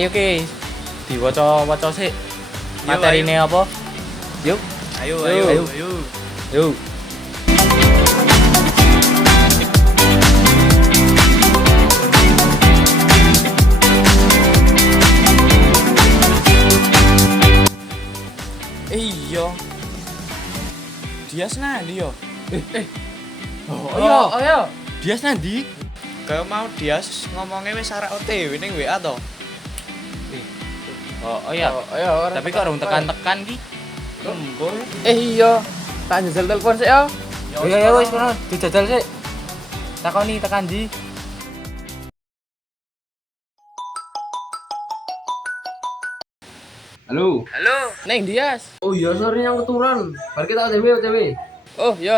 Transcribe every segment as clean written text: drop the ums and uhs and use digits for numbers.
Ayo ki, diwaca sik. Materine apa? Yuk. Ayo. Yuk. Iya. Dias nandi yo? Ayo. Dias nandi? Kayak mau Dias ngomongnya wis arek OTW ning WA to. Oh iya. Tapi kok urung tekan-tekan ki. Lembur. Iya. Tak jajal telepon sik ya. Ya wis kono dijajal sik. Takoni tekan ndi? Halo. Neng Dias. Oh iya, sore yang keturun. Bar kita OTW. Oh, yo.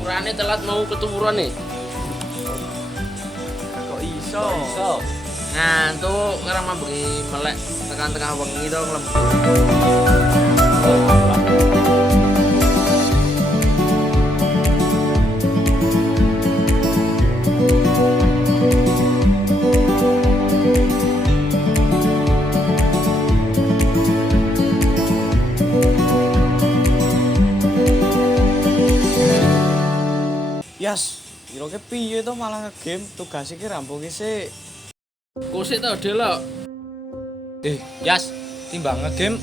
Urane telat mau keturunan nih. Kok iso? Ngantuk karena mambengi melek tekan tengah wengi to nglembur. Yas, kira piye to malah nge-game tugas iki rampung sik. Kusik to delok. Yas, timbang ngegame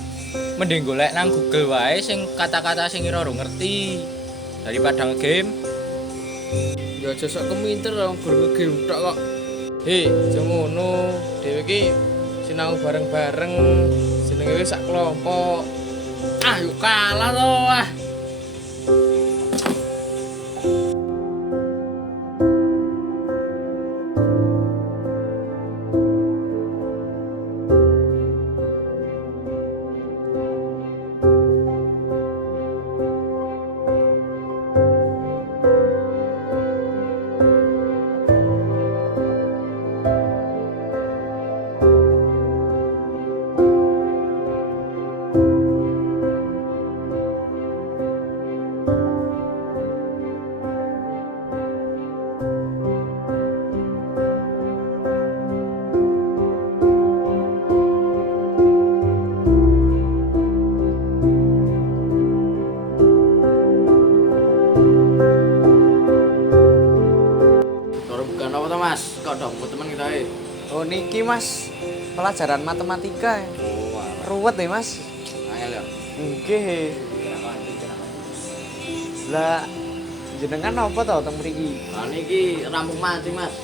mending golek nang Google wae sing kata-kata sing ira ora ngerti daripada ngegame. Ya aja sok keminter wong gur game tok kok. Aja ngono, dhewe iki sinau bareng-bareng, jenenge wis sak kelompok. Ah, yuk kalah to ah. Bukan apa to Mas? Kok dong teman kita Oh niki Mas, pelajaran matematika. Oh, Ruwet ya Mas. angel ya. Nggih. Lah jenengan apa to teng mriki? Nah niki rampung mati Mas.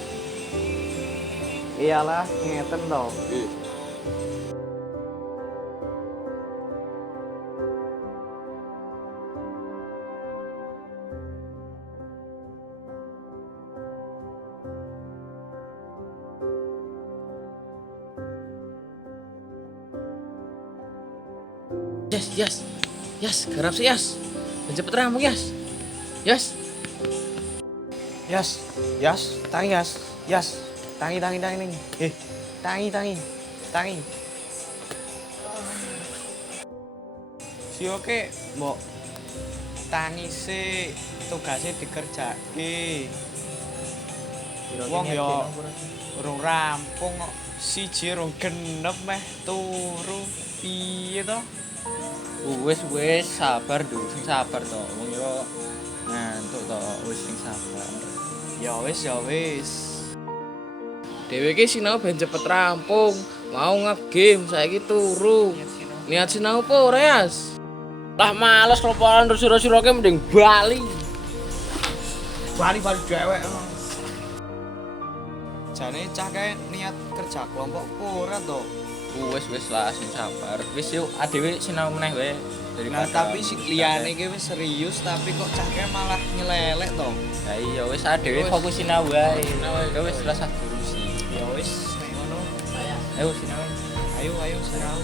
Iyalah ngeten to. Yes, garap sih Yas. Dan cepet rampung Yas. Yas. Tangi Yas. Tangi ning. Tangi. Si oke, mbok tangi sih tugasnya dikerjake. Wong yo urung rampung kok. Siji urung genep meh turu. Piye to? Wis sabar dulu, sing sabar to. Wong yo ngantuk to, wis sing sabar. Ya wis. Dhewe iki sinau ben cepet rampung. Mau nge-game saiki turu. Niat sinau apa ora, Yas? Lah males kelompokan terus sira-sira ke mending bali. Bali dewek. Jane cah kae niat kerja kelompok apa ora to? Wis lah sing sabar. Wis yuk adewe sinau meneh wae. Nah, tapi si liyane ki wis serius tapi kok cah kae malah nyelelek to. Lah iya wis adewe fokus sinau wae. Ya wis Iya. rasa guru sih. Ya wis, nek ngono. Ayo sinau. Ayo sinau.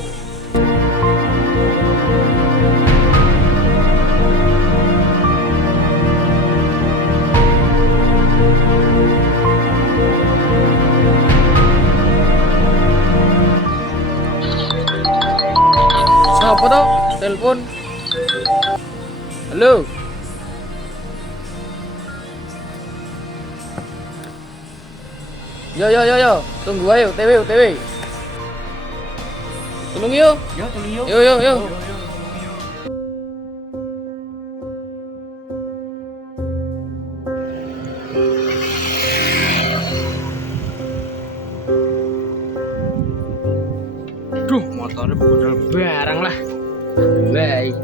Siapa toh? Telepon. Halo. Yo. Tunggu ayo, OTW. Tolong yuk. Yo tuli yo. Yo. Duh, motornya bodol barang lah. Baik.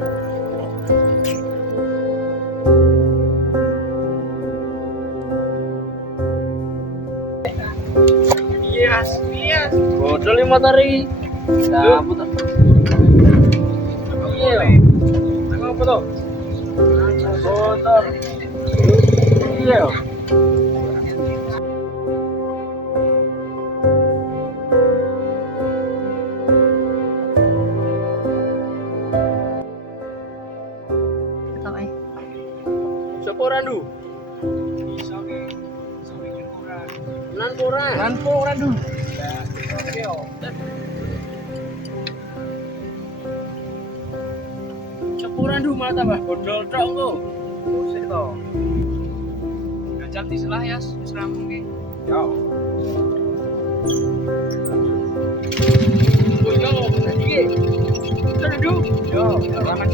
Yes. Bodol ini motor ini. Apa tuh? Iya. Apa tuh? Motor. Iya. Siapa randu? Nan randu. Sepuran dulu malah tambah bodol tok engko. Sik to. Gajal diselah ya, wis rampung ki. Yo. Yo, iki. Terus dulu. Yo, raman.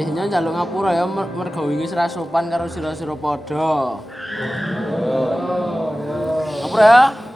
Nyon njaluk ngapura ya mergo wingi ora sopan karo sira-sira padha. Ngapura ya.